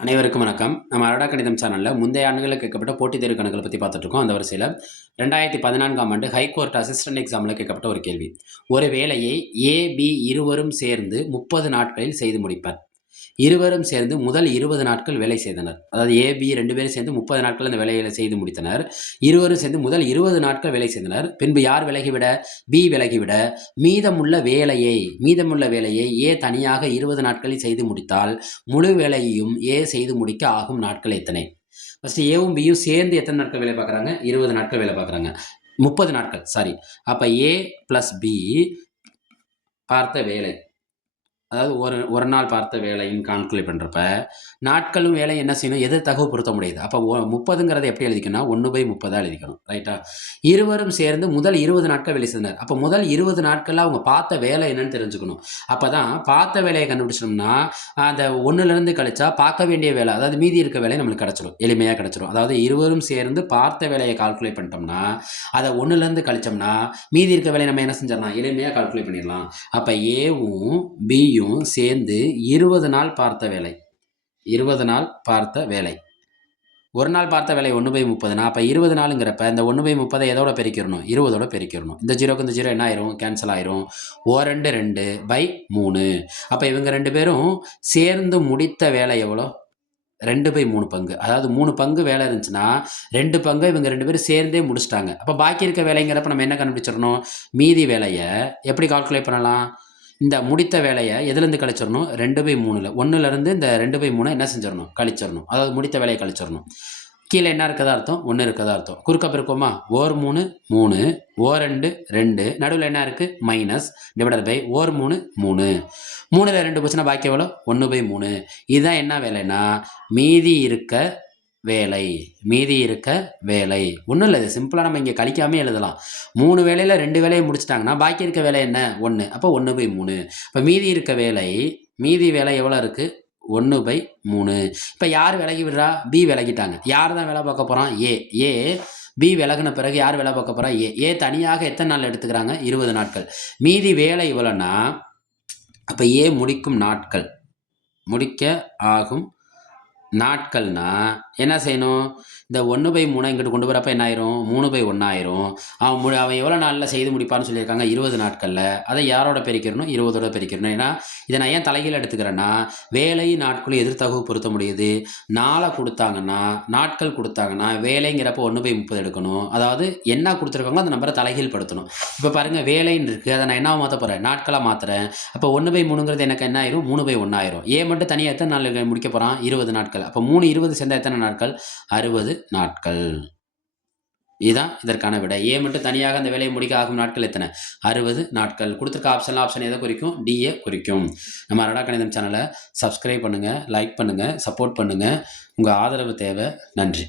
அனைவருக்கும் வணக்கம். நம்ம அரோடா கணிதம் சேனலில் முந்தைய ஆண்டுகளில் கேட்கப்பட்ட போட்டித் தேர்வு கணக்குகளை பற்றி பார்த்துட்டு இருக்கோம். அந்த வரிசையில் 2014ஆம் ஆண்டு ஹைகோர்ட் அசிஸ்டன்ட் எக்ஸாமில் கேட்கப்பட்ட ஒரு கேள்வி. ஒரு வேலையை ஏ, பி இருவரும் சேர்ந்து 30 நாட்களில் செய்து முடிப்பர். இருவரும் சேர்ந்து முதல் 20 நாட்கள் வேலை செய்தனர். அதாவது ஏ, பி 2 பேரும் சேர்ந்து 30 நாட்கள் அந்த வேலையை செய்து முடித்தனர். இருவரும் சேர்ந்து முதல் 20 நாட்கள் வேலை செய்தனர். பின்பு யார் விலகிவிட? பி விலகிவிட மீதமுள்ள வேலையை ஏ தனியாக 20 நாட்களில் செய்து முடித்தால் முழு வேலையையும் ஏ செய்து முடிக்க ஆகும் நாட்கள் எத்தனை? ஃபர்ஸ்ட் ஏவும் பியும் சேர்ந்து எத்தனை நாட்கள் வேலை பார்க்குறாங்க? 20 நாட்கள் வேலை பார்க்குறாங்க. 30 நாட்கள் சாரி. அப்போ ஏ ப்ளஸ் பி பார்த்த வேலை, அதாவது ஒரு நாள் பார்த்த வேலையும் கால்குலேட் பண்ணுறப்ப நாட்களும் வேலை என்ன செய்யணும்? எது தகவல் பொருத்த முடியுது? அப்போ 30ங்கிறத எப்படி எழுதிக்கணும்னா 1/30 எழுதிக்கணும். ரைட்டா? இருவரும் சேர்ந்து முதல் 20 நாட்கள் வேலை செய்தனர். அப்போ முதல் 20 நாட்களில் அவங்க பார்த்த வேலை என்னன்னு தெரிஞ்சுக்கணும். அப்போ தான் பார்த்த வேலையை கண்டுபிடிச்சோம்னா அந்த 1லேருந்து கழிச்சா பார்க்க வேண்டிய வேலை, அதாவது மீதி இருக்க வேலை நம்மளுக்கு கிடச்சிடும், எளிமையாக கிடச்சிடும். அதாவது இருவரும் சேர்ந்து பார்த்த வேலையை கால்குலேட் பண்ணிட்டோம்னா அதை 1லேருந்து கழிச்சோம்னா மீதி இருக்க வேலையை நம்ம என்ன செஞ்சிடலாம்? எளிமையாக கால்குலேட் பண்ணிடலாம். அப்போ ஏவும் பியும் சேர்ந்து 20 நாள் பார்த்த வேலை, ஒரு நாள் பார்த்த வேலை 1/30. அப்போ 20 நாளுங்கிறப்ப இந்த 1/30 எதோட பெருக்கிடணும்? 20ஓட பெருக்கிடணும். இந்த 0க்கு இந்த 0 என்ன ஆயிரும்? கேன்சல் ஆயிரும். 2/3. அப்போ இவங்க 2 பேரும் சேர்ந்து முடித்த வேலை எவ்வளோ? 2/3 பங்கு. அதாவது 3 பங்கு வேலை இருந்துச்சுன்னா 2 பங்கு இவங்க 2 பேரும் சேர்ந்தே முடிச்சிட்டாங்க. அப்போ பாக்கி இருக்க வேலைங்கிறப்ப நம்ம என்ன கண்டுபிடிச்சிடணும்? மீதி வேலையை எப்படி கால்குலேட் பண்ணலாம்? இந்த முடித்த வேலையை எதுலேருந்து கழிச்சிடணும்? 2/3. 1லேருந்து இந்த 2/3 என்ன செஞ்சிடணும்? கழிச்சிடணும். அதாவது முடித்த வேலையை கழிச்சிடணும். கீழே என்ன இருக்கதா அர்த்தம்? 1 இருக்கதா அர்த்தம். குறுக்க பெருக்கோமா? 3 3, 2 2, நடுவில் என்ன இருக்குது? Minus divided by 3 3. 3ல் 2 போச்சுன்னா பாக்கி எவ்வளோ? 1/3. இதுதான் என்ன வேலைன்னா மீதி இருக்க வேலை. ஒன்றும் இல்லை, இது சிம்பிளாக நம்ம இங்கே கழிக்காமல் எழுதலாம். 3 வேலையில் 2 வேலையை முடிச்சிட்டாங்கன்னா பாக்கி இருக்க வேலை என்ன? 1. அப்போ 1/3. இப்போ மீதி வேலை எவ்வளோ இருக்குது? 1/3. இப்போ யார் விலகி விடுறா? பி விலகிட்டாங்க. யார் தான் வேலை பார்க்க போகிறான்? ஏ பி விலகின பிறகு யார் வேலை பார்க்க போகிறா? ஏ தனியாக எத்தனை நாள் எடுத்துக்கிறாங்க? 20 நாட்கள். மீதி வேலை இவ்வளோன்னா அப்போ ஏ முடிக்க ஆகும் நாட்கள்னா என்ன செய்யணும்? இந்த 1/3 இங்கிட்டு கொண்டு வரப்போ என்ன ஆயிரும்? 3/1 ஆயிரும். அவன் எவ்வளோ நாளில் செய்து முடிப்பான்னு சொல்லியிருக்காங்க? 20 நாட்களில். அதை யாரோட பெருக்கிடணும்? 20ஓட பெருக்கிடணும். ஏன்னா இதை நான் ஏன் தலைகீழ் எடுத்துக்கிறேன்னா வேலை நாட்களும் எதிர்த்தகவு பொருத்த முடியுது. நாட்கள் கொடுத்தாங்கன்னா வேலைங்கிறப்ப 1/30 எடுக்கணும். அதாவது என்ன கொடுத்துருக்காங்களோ அந்த நம்பரை தலைகீழ் படுத்தணும். இப்போ பாருங்கள், வேலைன்னு இருக்குது, அதை நான் என்ன மாற்ற போகிறேன்? நாட்களாக மாற்றுறேன். அப்போ 1/3ங்கிறது எனக்கு என்ன ஆயிரும்? 3/1 ஆயிரும். ஏ மட்டும் தனியாக எத்தனை நாள் முடிக்க போகிறான்? 20 நாட்கள். அப்போ 3 20 சேர்ந்தா எத்தனை நாட்கள்? 60 நாட்கள். இதுதான் இதற்கான விடை. ஏ மட்டும் தனியாக அந்த வேலையை முடிக்க ஆகும் நாட்கள் எத்தனை? 60 நாட்கள். கொடுத்துருக்க ஆப்ஷன் எதை குறிக்கும்? டிஏ குறிக்கும். நம்ம அரோடா கணிதம் சேனலை சப்ஸ்கிரைப் பண்ணுங்கள், லைக் பண்ணுங்கள், சப்போர்ட் பண்ணுங்கள். உங்கள் ஆதரவு தேவை. நன்றி.